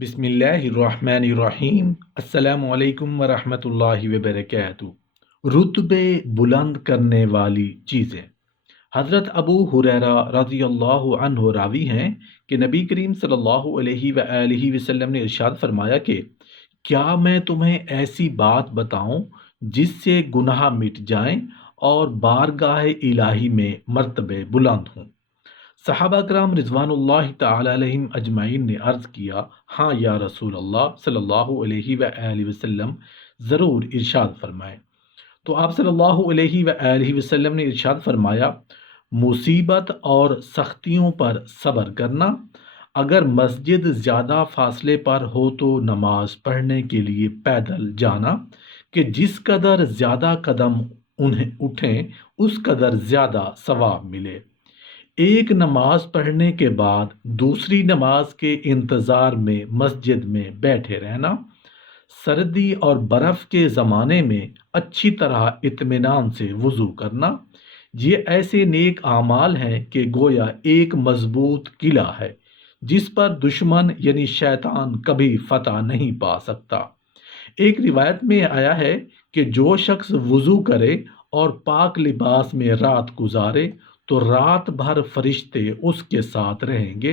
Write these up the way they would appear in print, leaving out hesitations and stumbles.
بسم اللہ الرحمن الرحیم۔ السلام علیکم ورحمۃ اللہ وبرکاتہ۔ رتبے بلند کرنے والی چیزیں۔ حضرت ابو ہریرہ رضی اللہ عنہ راوی ہیں کہ نبی کریم صلی اللہ علیہ وآلہ وسلم نے ارشاد فرمایا کہ کیا میں تمہیں ایسی بات بتاؤں جس سے گناہ مٹ جائیں اور بارگاہ الہی میں مرتبے بلند ہوں؟ صحابہ کرام رضوان اللہ تعالی علیہم اجمعین نے عرض کیا، ہاں یا رسول اللہ صلی اللہ علیہ وآلہ وسلم، ضرور، ارشاد فرمائیں۔ تو آپ صلی اللہ علیہ وآلہ وسلم نے ارشاد فرمایا، مصیبت اور سختیوں پر صبر کرنا، اگر مسجد زیادہ فاصلے پر ہو تو نماز پڑھنے کے لیے پیدل جانا کہ جس قدر زیادہ قدم انہیں اٹھیں اس قدر زیادہ ثواب ملے، ایک نماز پڑھنے کے بعد دوسری نماز کے انتظار میں مسجد میں بیٹھے رہنا، سردی اور برف کے زمانے میں اچھی طرح اطمینان سے وضو کرنا، یہ ایسے نیک اعمال ہیں کہ گویا ایک مضبوط قلعہ ہے جس پر دشمن یعنی شیطان کبھی فتح نہیں پا سکتا۔ ایک روایت میں آیا ہے کہ جو شخص وضو کرے اور پاک لباس میں رات گزارے تو رات بھر فرشتے اس کے ساتھ رہیں گے،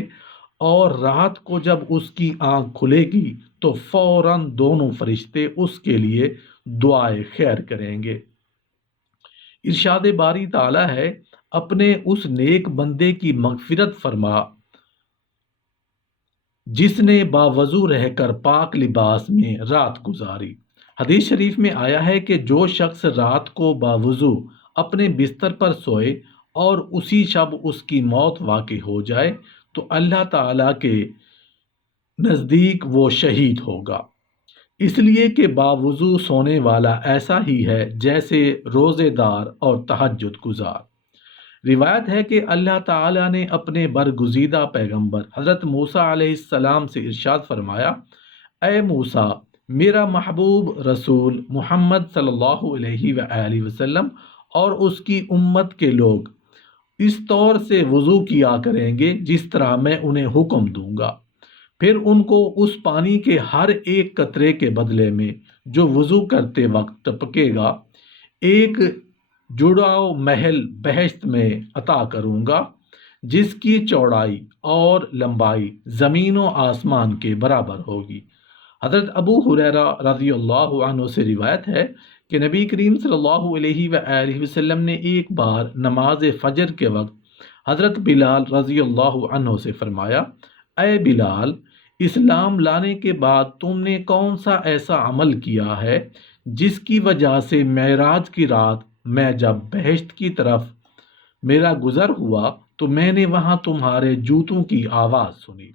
اور رات کو جب اس کی آنکھ کھلے گی تو فوراً دونوں فرشتے اس کے لیے دعائے خیر کریں گے۔ ارشاد باری تعالی ہے، اپنے اس نیک بندے کی مغفرت فرما جس نے باوضو رہ کر پاک لباس میں رات گزاری۔ حدیث شریف میں آیا ہے کہ جو شخص رات کو باوضو اپنے بستر پر سوئے اور اسی شب اس کی موت واقع ہو جائے تو اللہ تعالیٰ کے نزدیک وہ شہید ہوگا، اس لیے کہ باوضو سونے والا ایسا ہی ہے جیسے روزے دار اور تہجد گزار۔ روایت ہے کہ اللہ تعالیٰ نے اپنے برگزیدہ پیغمبر حضرت موسیٰ علیہ السلام سے ارشاد فرمایا، اے موسیٰ، میرا محبوب رسول محمد صلی اللہ علیہ وآلہ وسلم اور اس کی امت کے لوگ اس طور سے وضو کیا کریں گے جس طرح میں انہیں حکم دوں گا، پھر ان کو اس پانی کے ہر ایک قطرے کے بدلے میں جو وضو کرتے وقت ٹپکے گا ایک جڑاؤ محل بہشت میں عطا کروں گا جس کی چوڑائی اور لمبائی زمین و آسمان کے برابر ہوگی۔ حضرت ابو ہریرہ رضی اللہ عنہ سے روایت ہے کہ نبی کریم صلی اللہ علیہ وآلہ وسلم نے ایک بار نماز فجر کے وقت حضرت بلال رضی اللہ عنہ سے فرمایا، اے بلال، اسلام لانے کے بعد تم نے کون سا ایسا عمل کیا ہے جس کی وجہ سے معراج کی رات میں جب بہشت کی طرف میرا گزر ہوا تو میں نے وہاں تمہارے جوتوں کی آواز سنی؟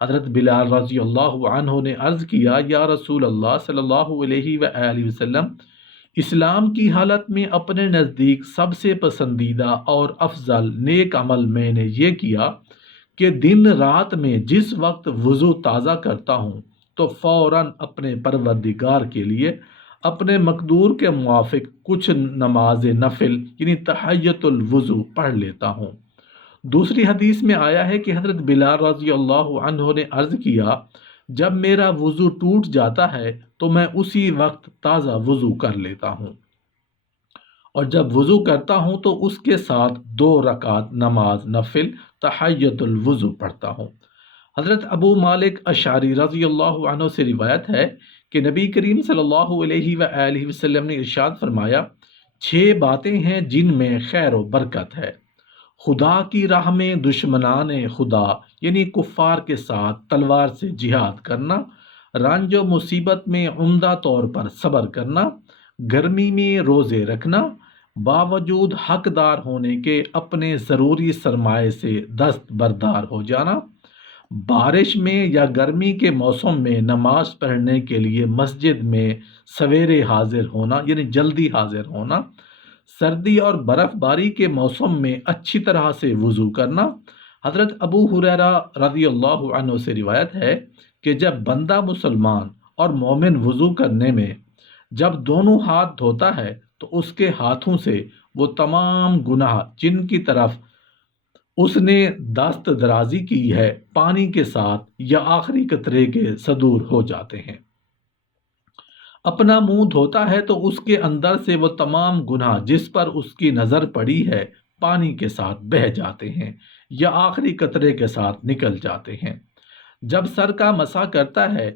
حضرت بلال رضی اللہ عنہ نے عرض کیا، یا رسول اللہ صلی اللہ علیہ وآلہ وسلم، اسلام کی حالت میں اپنے نزدیک سب سے پسندیدہ اور افضل نیک عمل میں نے یہ کیا کہ دن رات میں جس وقت وضو تازہ کرتا ہوں تو فوراً اپنے پروردگار کے لیے اپنے مقدور کے موافق کچھ نماز نفل یعنی تحیۃ الوضو پڑھ لیتا ہوں۔ دوسری حدیث میں آیا ہے کہ حضرت بلال رضی اللہ عنہ نے عرض کیا، جب میرا وضو ٹوٹ جاتا ہے تو میں اسی وقت تازہ وضو کر لیتا ہوں، اور جب وضو کرتا ہوں تو اس کے ساتھ 2 رکعت نماز نفل تحیۃ الوضو پڑھتا ہوں۔ حضرت ابو مالک اشعری رضی اللہ عنہ سے روایت ہے کہ نبی کریم صلی اللہ علیہ وآلہ وسلم نے ارشاد فرمایا، 6 باتیں ہیں جن میں خیر و برکت ہے: خدا کی راہ میں دشمنان خدا یعنی کفار کے ساتھ تلوار سے جہاد کرنا، رنج و مصیبت میں عمدہ طور پر صبر کرنا، گرمی میں روزے رکھنا، باوجود حقدار ہونے کے اپنے ضروری سرمایے سے دست بردار ہو جانا، بارش میں یا گرمی کے موسم میں نماز پڑھنے کے لیے مسجد میں سویرے حاضر ہونا یعنی جلدی حاضر ہونا، سردی اور برف باری کے موسم میں اچھی طرح سے وضو کرنا۔ حضرت ابو ہریرہ رضی اللہ عنہ سے روایت ہے کہ جب بندہ مسلمان اور مومن وضو کرنے میں جب دونوں ہاتھ دھوتا ہے تو اس کے ہاتھوں سے وہ تمام گناہ جن کی طرف اس نے دست درازی کی ہے پانی کے ساتھ یا آخری قطرے کے صدور ہو جاتے ہیں۔ اپنا منہ دھوتا ہے تو اس کے اندر سے وہ تمام گناہ جس پر اس کی نظر پڑی ہے پانی کے ساتھ بہہ جاتے ہیں یا آخری قطرے کے ساتھ نکل جاتے ہیں۔ جب سر کا مسح کرتا ہے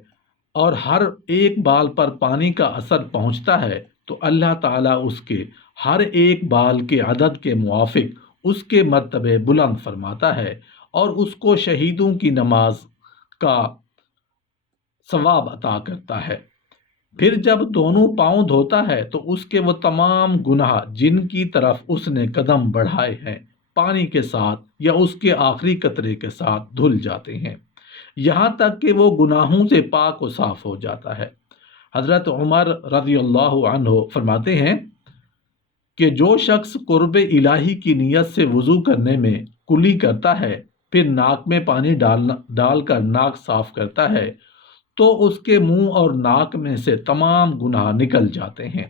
اور ہر ایک بال پر پانی کا اثر پہنچتا ہے تو اللہ تعالیٰ اس کے ہر ایک بال کے عدد کے موافق اس کے مرتبے بلند فرماتا ہے اور اس کو شہیدوں کی نماز کا ثواب عطا کرتا ہے۔ پھر جب دونوں پاؤں دھوتا ہے تو اس کے وہ تمام گناہ جن کی طرف اس نے قدم بڑھائے ہیں پانی کے ساتھ یا اس کے آخری قطرے کے ساتھ دھل جاتے ہیں، یہاں تک کہ وہ گناہوں سے پاک و صاف ہو جاتا ہے۔ حضرت عمر رضی اللہ عنہ فرماتے ہیں کہ جو شخص قرب الہی کی نیت سے وضو کرنے میں کلی کرتا ہے پھر ناک میں پانی ڈال کر ناک صاف کرتا ہے تو اس کے منہ اور ناک میں سے تمام گناہ نکل جاتے ہیں۔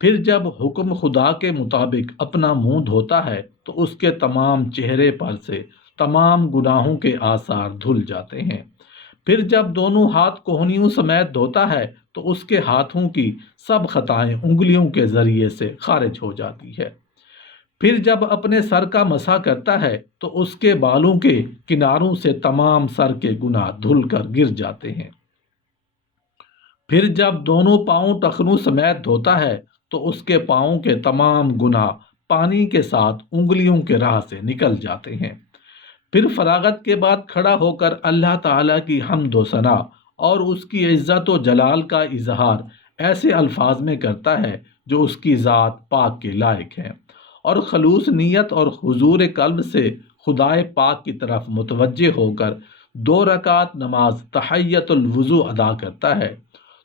پھر جب حکم خدا کے مطابق اپنا منہ دھوتا ہے تو اس کے تمام چہرے پر سے تمام گناہوں کے آثار دھل جاتے ہیں۔ پھر جب دونوں ہاتھ کوہنیوں سمیت دھوتا ہے تو اس کے ہاتھوں کی سب خطائیں انگلیوں کے ذریعے سے خارج ہو جاتی ہے۔ پھر جب اپنے سر کا مسح کرتا ہے تو اس کے بالوں کے کناروں سے تمام سر کے گناہ دھل کر گر جاتے ہیں۔ پھر جب دونوں پاؤں ٹخنوں سمیت دھوتا ہے تو اس کے پاؤں کے تمام گناہ پانی کے ساتھ انگلیوں کے راہ سے نکل جاتے ہیں۔ پھر فراغت کے بعد کھڑا ہو کر اللہ تعالیٰ کی حمد و ثنا اور اس کی عزت و جلال کا اظہار ایسے الفاظ میں کرتا ہے جو اس کی ذات پاک کے لائق ہیں، اور خلوص نیت اور حضور قلب سے خدائے پاک کی طرف متوجہ ہو کر 2 رکعت نماز تحیت الوضو ادا کرتا ہے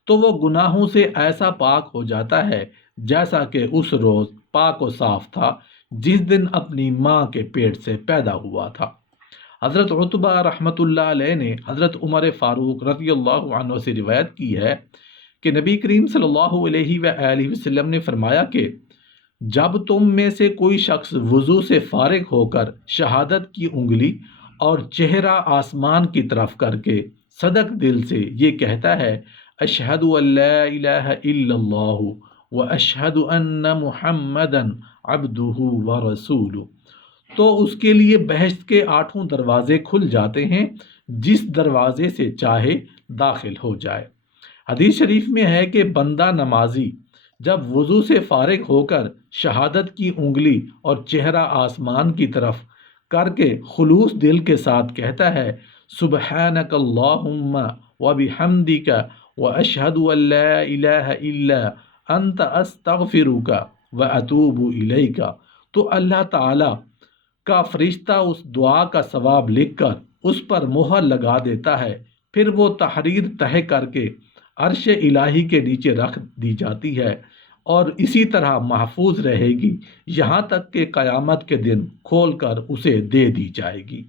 تو وہ گناہوں سے ایسا پاک ہو جاتا ہے جیسا کہ اس روز پاک و صاف تھا جس دن اپنی ماں کے پیٹ سے پیدا ہوا تھا۔ حضرت عتبہ رحمۃ اللہ علیہ نے حضرت عمر فاروق رضی اللہ عنہ سے روایت کی ہے کہ نبی کریم صلی اللہ علیہ وآلہ وسلم نے فرمایا کہ جب تم میں سے کوئی شخص وضو سے فارغ ہو کر شہادت کی انگلی اور چہرہ آسمان کی طرف کر کے صدق دل سے یہ کہتا ہے اشہد ان لا الہ الا اللہ واشہد ان محمدا عبدہ ورسولہ، تو اس کے لیے بہشت کے 8 دروازے کھل جاتے ہیں جس دروازے سے چاہے داخل ہو جائے۔ حدیث شریف میں ہے کہ بندہ نمازی جب وضو سے فارغ ہو کر شہادت کی انگلی اور چہرہ آسمان کی طرف کر کے خلوص دل کے ساتھ کہتا ہے سبحانک اللہم وبحمدک واشہد ان لا الہ الا انت استغفرک واتوب الیک، تو اللہ تعالی کا فرشتہ اس دعا کا ثواب لکھ کر اس پر مہر لگا دیتا ہے، پھر وہ تحریر تہہ کر کے عرش الہی کے نیچے رکھ دی جاتی ہے اور اسی طرح محفوظ رہے گی یہاں تک کہ قیامت کے دن کھول کر اسے دے دی جائے گی۔